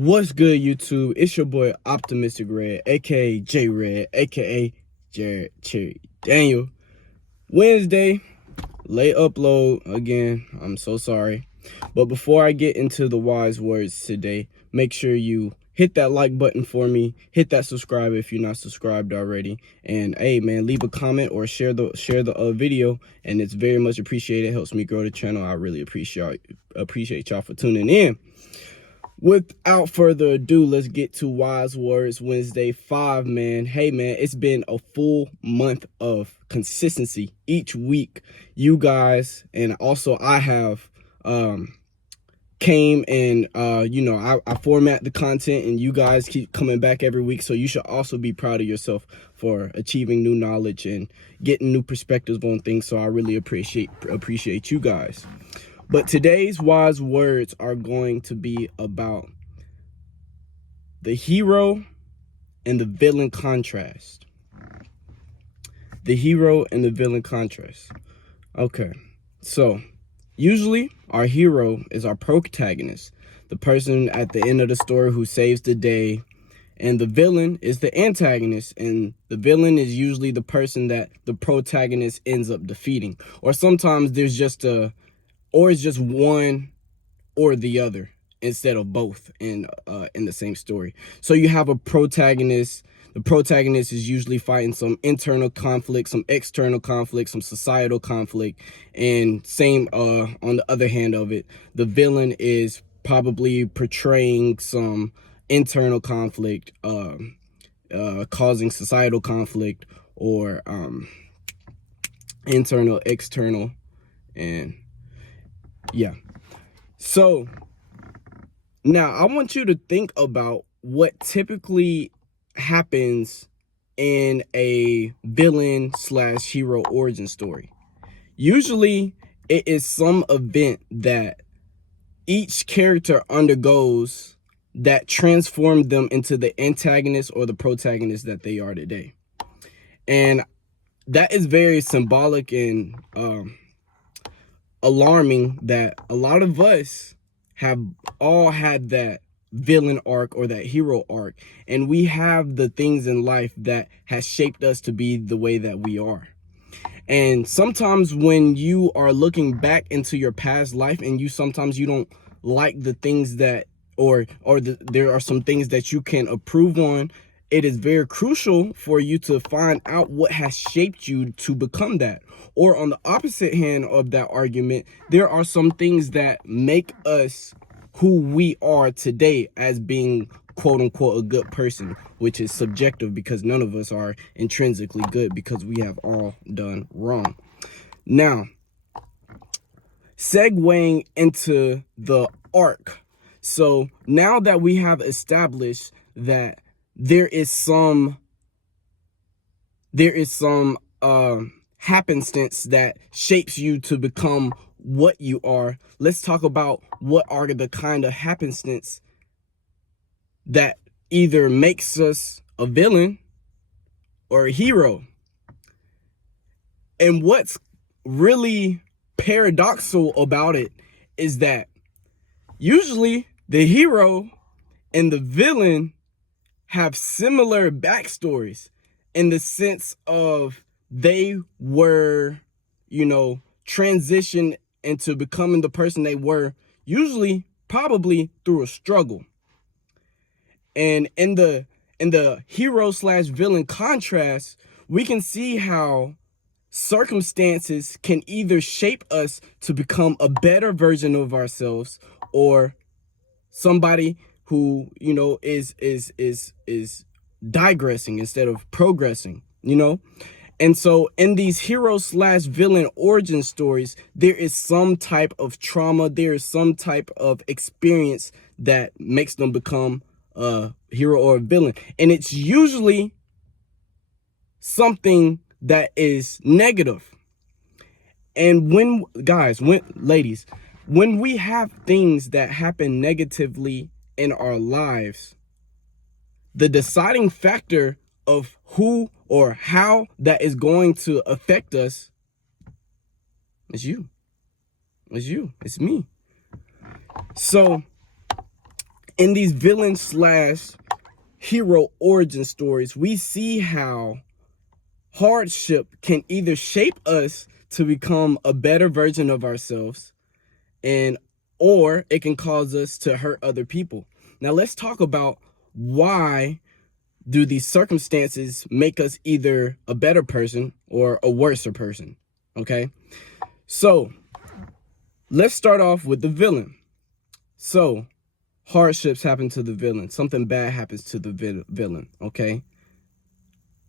What's good, YouTube? It's your boy Optimistic Red, aka J Red, aka Jared Cherry Daniel. Wednesday, late upload again. I'm so sorry. But before I get into the wise words today, make sure you hit that like button for me. Hit that subscribe if you're not subscribed already. And hey, man, leave a comment or share the video. And it's very much appreciated. It helps me grow the channel. I really appreciate y'all for tuning in. Without further ado, let's get to Wise Words Wednesday 5, man. Hey, man, it's been a full month of consistency each week. You guys, and also I have came and, I format the content and you guys keep coming back every week. So you should also be proud of yourself for achieving new knowledge and getting new perspectives on things. So I really appreciate you guys. But today's wise words are going to be about the hero and the villain contrast. The hero and the villain contrast. Okay, so usually our hero is our protagonist, the person at the end of the story who saves the day, and the villain is the antagonist, and the villain is usually the person that the protagonist ends up defeating. Or sometimes there's just it's just one or the other instead of both in the same story. So you have a protagonist. The protagonist is usually fighting some internal conflict, some external conflict, some societal conflict, and same on the other hand of it, the villain is probably portraying some internal conflict, causing societal conflict, or internal, external, and yeah. So now I want you to think about what typically happens in a villain / hero origin story. Usually it is some event that each character undergoes that transformed them into the antagonist or the protagonist that they are today. And that is very symbolic and alarming that a lot of us have all had that villain arc or that hero arc, and we have the things in life that has shaped us to be the way that we are. And sometimes when you are looking back into your past life and sometimes you don't like the things that there are some things that you can improve on, it is very crucial for you to find out what has shaped you to become that. Or on the opposite hand of that argument, there are some things that make us who we are today as being quote unquote a good person, which is subjective because none of us are intrinsically good because we have all done wrong. Now, segueing into the arc. So now that we have established that there is some happenstance that shapes you to become what you are, let's talk about what are the kind of happenstance that either makes us a villain or a hero. And what's really paradoxical about it is that usually the hero and the villain have similar backstories in the sense of they were, transitioned into becoming the person they were, usually probably through a struggle. And in the hero / villain contrast, we can see how circumstances can either shape us to become a better version of ourselves or somebody who, is digressing instead of progressing, And so in these hero / villain origin stories, there is some type of trauma. There is some type of experience that makes them become a hero or a villain. And it's usually something that is negative. And ladies, when we have things that happen negatively in our lives, the deciding factor of who or how that is going to affect us is you. It's you. It's me. So in these villain slash hero origin stories, we see how hardship can either shape us to become a better version of ourselves, and or it can cause us to hurt other people. Now let's talk about why do these circumstances make us either a better person or a worser person, okay? So let's start off with the villain. So hardships happen to the villain. Something bad happens to the villain, okay?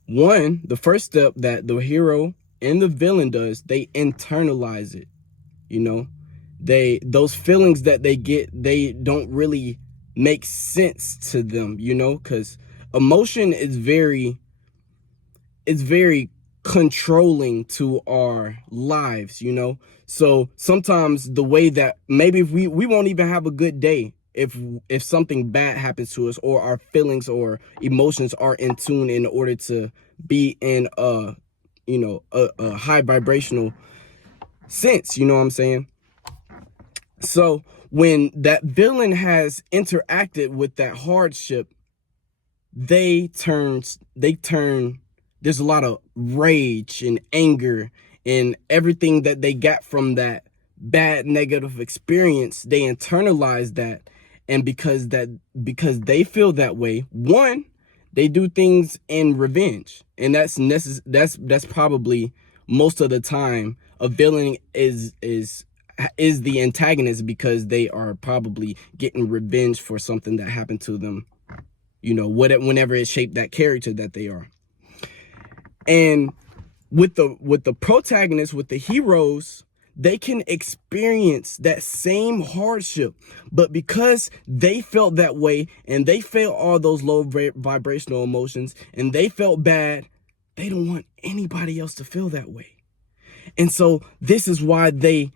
One, the first step that the hero and the villain does, they internalize it, you know? Those feelings that they get, they don't really make sense to them, you know, because emotion is very controlling to our lives, you know. So sometimes the way that maybe if we won't even have a good day if something bad happens to us, or our feelings or emotions are in tune in order to be in a high vibrational sense, you know what I'm saying? So when that villain has interacted with that hardship, they turn, there's a lot of rage and anger and everything that they got from that bad negative experience. They internalize that, and because they feel that way, one, they do things in revenge, and that's probably most of the time a villain is the antagonist, because they are probably getting revenge for something that happened to them, you know, whenever it shaped that character that they are. And with the protagonists, with the heroes, they can experience that same hardship, but because they felt that way and they felt all those low vibrational emotions and they felt bad, they don't want anybody else to feel that way. And so this is why they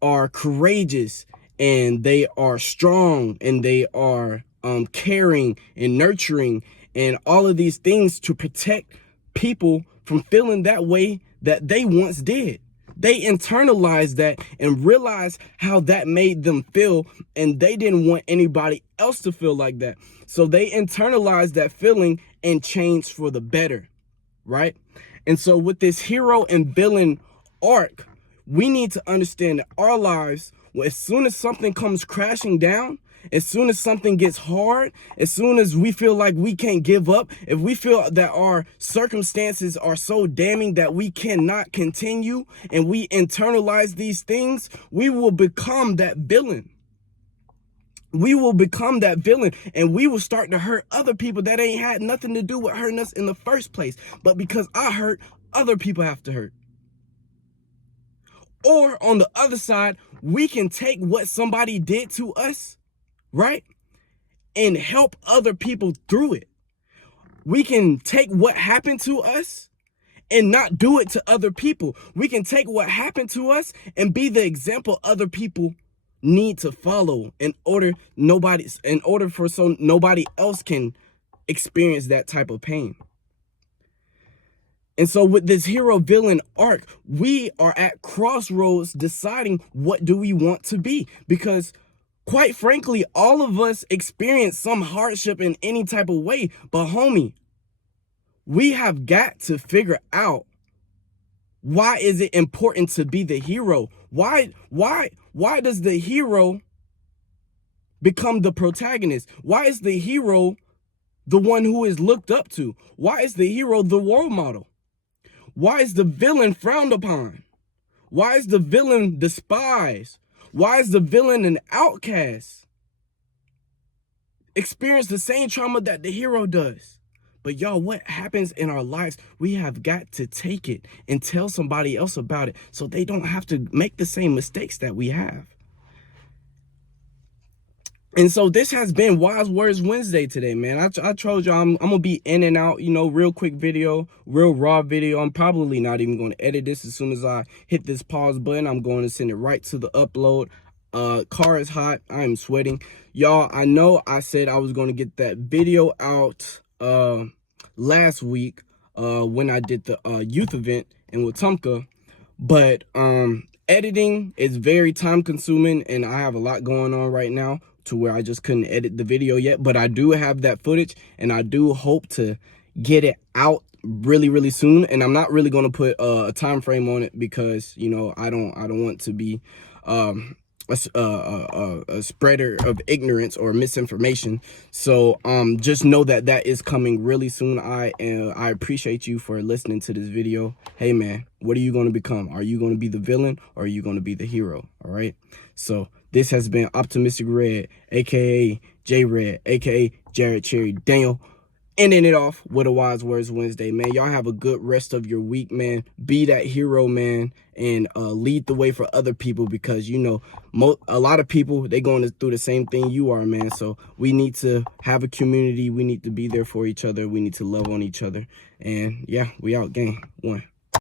are courageous, and they are strong, and they are caring and nurturing, and all of these things to protect people from feeling that way that they once did. They internalized that and realized how that made them feel, and they didn't want anybody else to feel like that. So they internalized that feeling and changed for the better, right? And so with this hero and villain arc, we need to understand that our lives, as soon as something comes crashing down, as soon as something gets hard, as soon as we feel like we can't give up, if we feel that our circumstances are so damning that we cannot continue, and we internalize these things, we will become that villain. We will become that villain, and we will start to hurt other people that ain't had nothing to do with hurting us in the first place. But because I hurt, other people have to hurt. Or on the other side, we can take what somebody did to us, right, and help other people through it. We can take what happened to us and not do it to other people. We can take what happened to us and be the example other people need to follow in order for so nobody else can experience that type of pain. And so with this hero villain arc, we are at crossroads deciding what do we want to be, because quite frankly, all of us experience some hardship in any type of way. But homie, we have got to figure out, why is it important to be the hero? Why does the hero become the protagonist? Why is the hero the one who is looked up to? Why is the hero the role model? Why is the villain frowned upon? Why is the villain despised? Why is the villain an outcast? Experience the same trauma that the hero does. But y'all, what happens in our lives, we have got to take it and tell somebody else about it so they don't have to make the same mistakes that we have. And so this has been Wise Words Wednesday today, man. I told y'all I'm going to be in and out, you know, real quick video, real raw video. I'm probably not even going to edit this. As soon as I hit this pause button, I'm going to send it right to the upload. Car is hot. I am sweating. Y'all, I know I said I was going to get that video out last week when I did the youth event in Wetumpka, but editing is very time consuming, and I have a lot going on right now to where I just couldn't edit the video yet, but I do have that footage, and I do hope to get it out really soon. And I'm not really going to put a time frame on it, because you know I don't want to be a spreader of ignorance or misinformation. So just know that that is coming really soon. I appreciate you for listening to this video. Hey man, what are you going to become? Are you going to be the villain, or are you going to be the hero? All right, so this has been Optimistic Red, aka J Red, aka Jared Cherry Daniel, ending it off with a Wise Words Wednesday, man. Y'all have a good rest of your week, man. Be that hero, man, and lead the way for other people, because you know a lot of people, they going through the same thing you are, man. So we need to have a community. We need to be there for each other. We need to love on each other. And yeah, we out, gang. One.